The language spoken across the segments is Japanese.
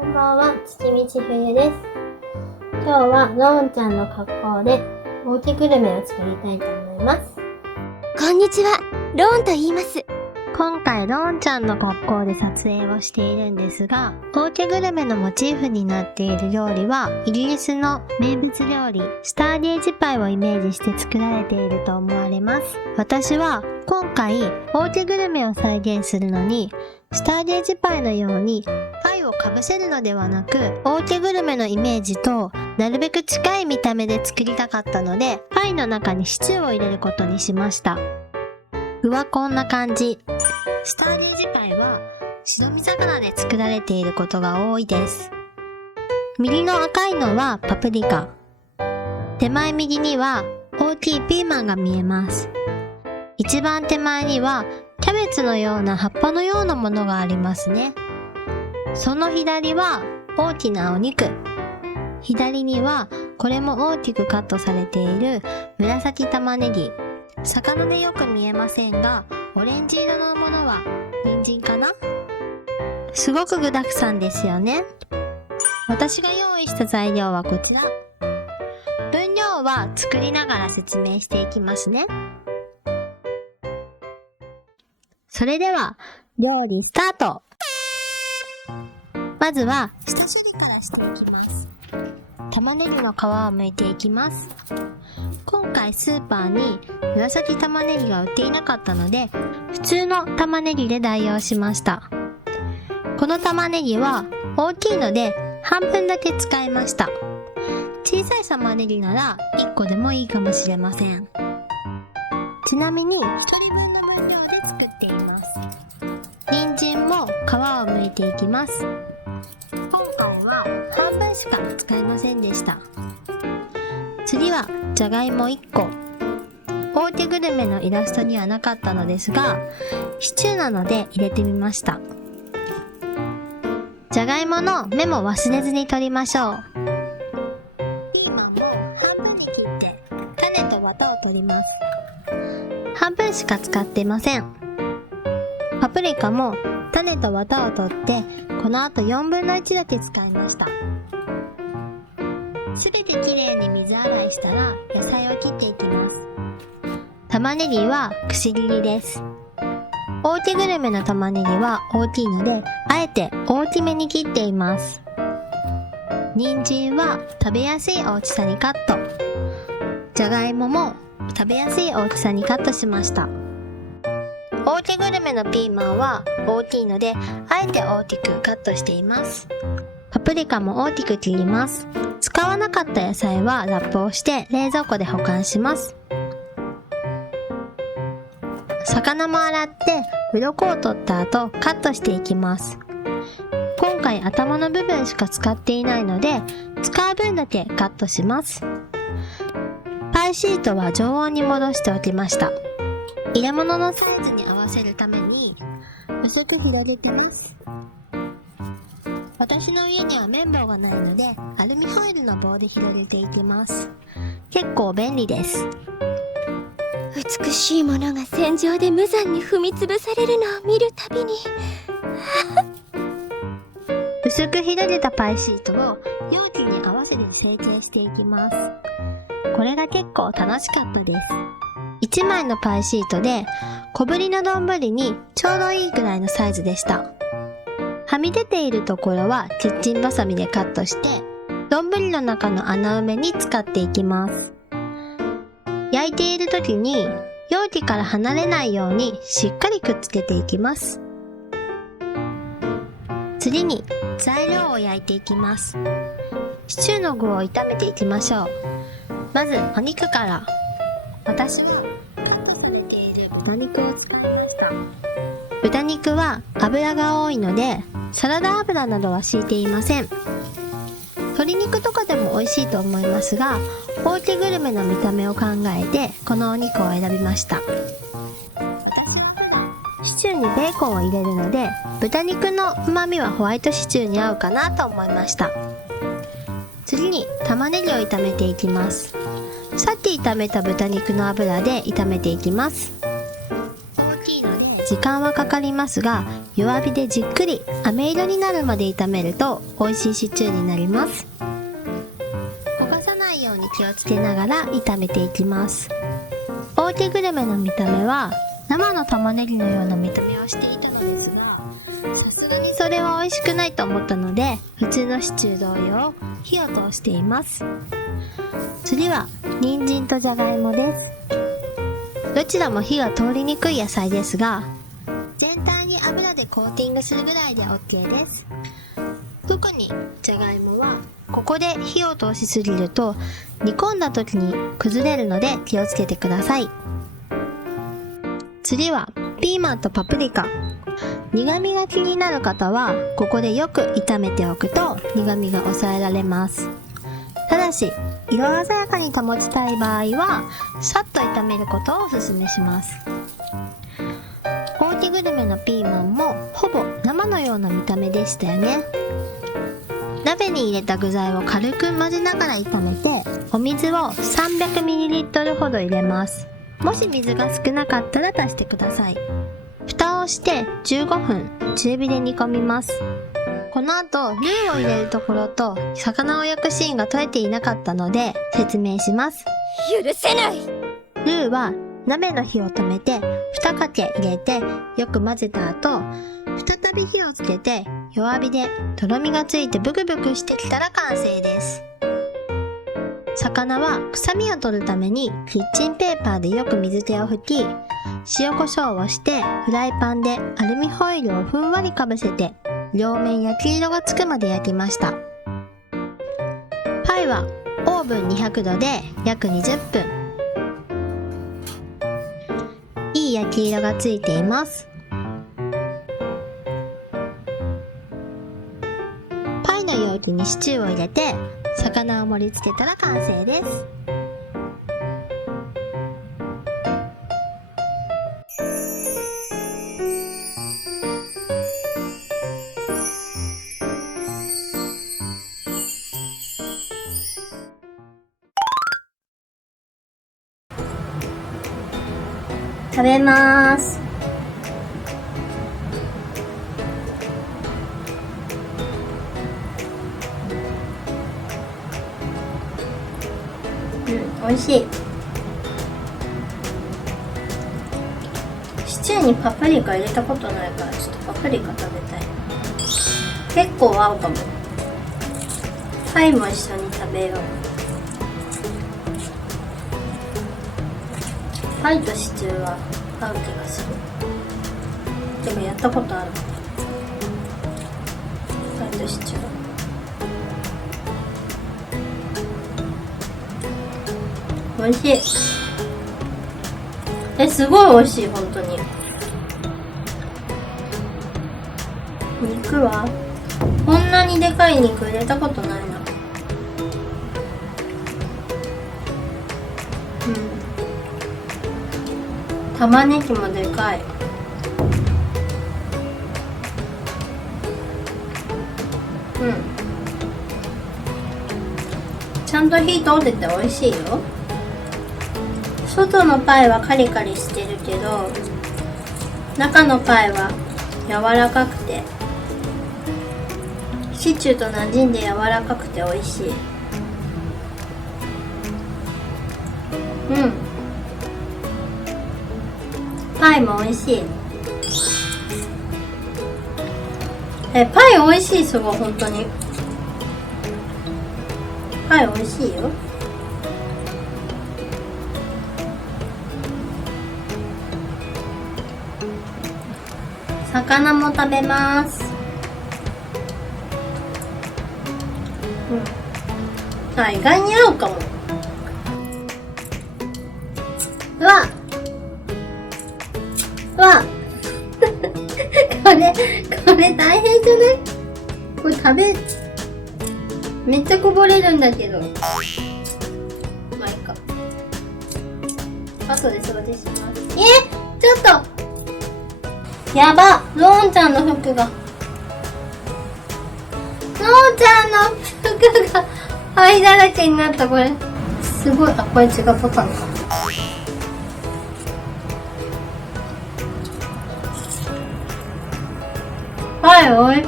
こんばんは、月道冬です。今日はローンちゃんの格好でおうちグルメを作りたいと思います。こんにちは、ローンと言います。今回ローンちゃんの格好で撮影をしているんですが、おうちグルメのモチーフになっている料理はイギリスの名物料理スターゲージパイをイメージして作られていると思われます。私は今回おうちグルメを再現するのにスターゲージパイのようにパイをかぶせるのではなく、おうちグルメのイメージとなるべく近い見た目で作りたかったので、パイの中にシチューを入れることにしました。具はこんな感じ。スターゲージパイは白身魚で作られていることが多いです。右の赤いのはパプリカ。手前右には大きいピーマンが見えます。一番手前にはキャベツのような葉っぱのようなものがありますね。その左は大きなお肉。左にはこれも大きくカットされている紫玉ねぎ。魚でよく見えませんが、オレンジ色のものは人参かな？すごく具沢山ですよね。私が用意した材料はこちら。分量は作りながら説明していきますね。それでは料理スタート。まずは下処理からしていきます。玉ねぎの皮を剥いていきます。今回スーパーに紫玉ねぎが売っていなかったので、普通の玉ねぎで代用しました。この玉ねぎは大きいので半分だけ使いました。小さい玉ねぎなら1個でもいいかもしれません。ちなみに1人分の分量で作っています。人参も皮を剥いていきます。今回は半分しか使いませんでした。次はじゃがいも1個。大手グルメのイラストにはなかったのですが、シチューなので入れてみました。じゃがいもの芽も忘れずに取りましょう。ピーマンも半分に切って種と綿を取ります。半分しか使っていません。パプリカも種と綿を取ってこの後4分の1だけ使いました。すべてきれいに水洗いしたら野菜を切っていきます。玉ねぎはくし切りです。大手グルメの玉ねぎは大きいので、あえて大きめに切っています。人参は食べやすい大きさにカット。じゃがいもも食べやすい大きさにカットしました。大手グルメのピーマンは大きいので、あえて大きくカットしています。パプリカも大きく切ります。使わなかった野菜はラップをして冷蔵庫で保管します。魚も洗って鱗を取った後カットしていきます。今回頭の部分しか使っていないので、使う分だけカットします。パイシートは常温に戻しておきました。入れ物のサイズに合わせるために薄く広げてます。私の家には綿棒がないので、アルミホイルの棒で広げていきます。結構便利です。美しいものが戦場で無残に踏みつぶされるのを見るたびに薄く広げたパイシートを容器に合わせて成形していきます。これが結構楽しかったです。1枚のパイシートで小ぶりの丼にちょうどいいくらいのサイズでした。はみ出ているところはキッチンバサミでカットして、丼の中の穴埋めに使っていきます。焼いている時に容器から離れないようにしっかりくっつけていきます。次に材料を焼いていきます。シチューの具を炒めていきましょう。まずお肉から。私はカットされている豚肉を使いました。豚肉は脂が多いのでサラダ油などは敷いていません。鶏肉とかでも美味しいと思いますが、おうちグルメの見た目を考えてこのお肉を選びました。私は普段シチューにベーコンを入れるので、豚肉の旨味はホワイトシチューに合うかなと思いました。次に玉ねぎを炒めていきます。さっき炒めた豚肉の油で炒めていきます。大きいので時間はかかりますが、弱火でじっくり飴色になるまで炒めると美味しいシチューになります。焦がさないように気をつけながら炒めていきます。大手グルメの見た目は生の玉ねぎのような見た目をしていたのですが、さすがにそれは美味しくないと思ったので、普通のシチュー同様火を通しています。次は人参とじゃがいもです。どちらも火が通りにくい野菜ですが、全体に油でコーティングするぐらいで OK です。特にじゃがいもはここで火を通しすぎると煮込んだ時に崩れるので気をつけてください。次はピーマンとパプリカ。苦味が気になる方はここでよく炒めておくと苦味が抑えられます。ただし色鮮やかに保ちたい場合はさっと炒めることをおすすめします。大手グルメのピーマンもほぼ生のような見た目でしたよね。鍋に入れた具材を軽く混ぜながら炒めて、お水を 300ml ほど入れます。もし水が少なかったら足してください。蓋をして15分中火で煮込みます。この後ルーを入れるところと魚を焼くシーンが撮れていなかったので説明します。許せない。ルーは鍋の火を止めて2かけ入れてよく混ぜた後、再び火をつけて弱火でとろみがついてブクブクしてきたら完成です。魚は臭みを取るためにキッチンペーパーでよく水気を拭き、塩コショウをしてフライパンでアルミホイルをふんわりかぶせて両面焼き色がつくまで焼きました。パイはオーブン200度で約20分。いい焼き色がついています。パイの容器にシチューを入れて魚を盛り付けたら完成です。食べます。美味しい。シチューにパプリカ入れたことないからちょっとパプリカ食べたい。結構合うかも。パイも一緒に食べよう。パイとシチューは合う気がする。でもやったことある。パイとシチュー。美味しい。すごい美味しい、本当に。肉はこんなにでかい肉入れたことないな。玉ねぎもでかい。ちゃんと火通ってて美味しいよ。外のパイはカリカリしてるけど、中のパイは柔らかくて、シチューと馴染んで柔らかくて美味しい。パイも美味しい。パイ美味しい、すごい、本当に。パイ美味しいよ。魚も食べます。意外に合うかも。うわこれ大変じゃない？これめっちゃこぼれるんだけど。まあいいか。後で掃除します。ちょっとやば、ローンちゃんの服が灰だらけになった。これすごい。これ違うボタンか。いおいしい。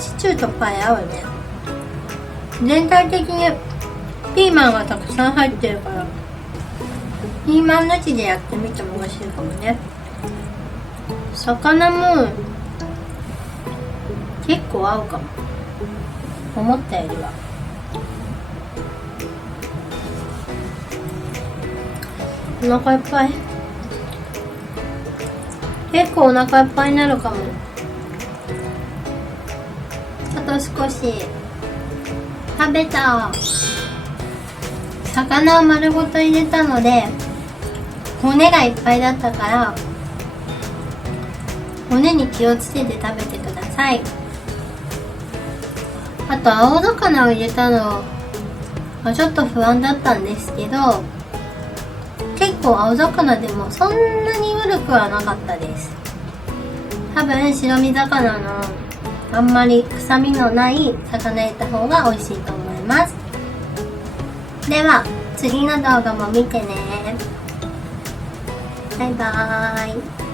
シチューとパイ合うね。全体的にピーマンがたくさん入ってるから、ピーマンなしでやってみても美味しいかもね。魚も結構合うかも、思ったよりは。お腹いっぱい。結構お腹いっぱいになるかも。あと少し。食べた。魚を丸ごと入れたので骨がいっぱいだったから、骨に気をつけて食べてください。あと青魚を入れたのはちょっと不安だったんですけど、結構青魚でもそんなに悪くはなかったです。多分白身魚のあんまり臭みのない魚入れた方が美味しいと思います。では次の動画も見てね。バイバーイ。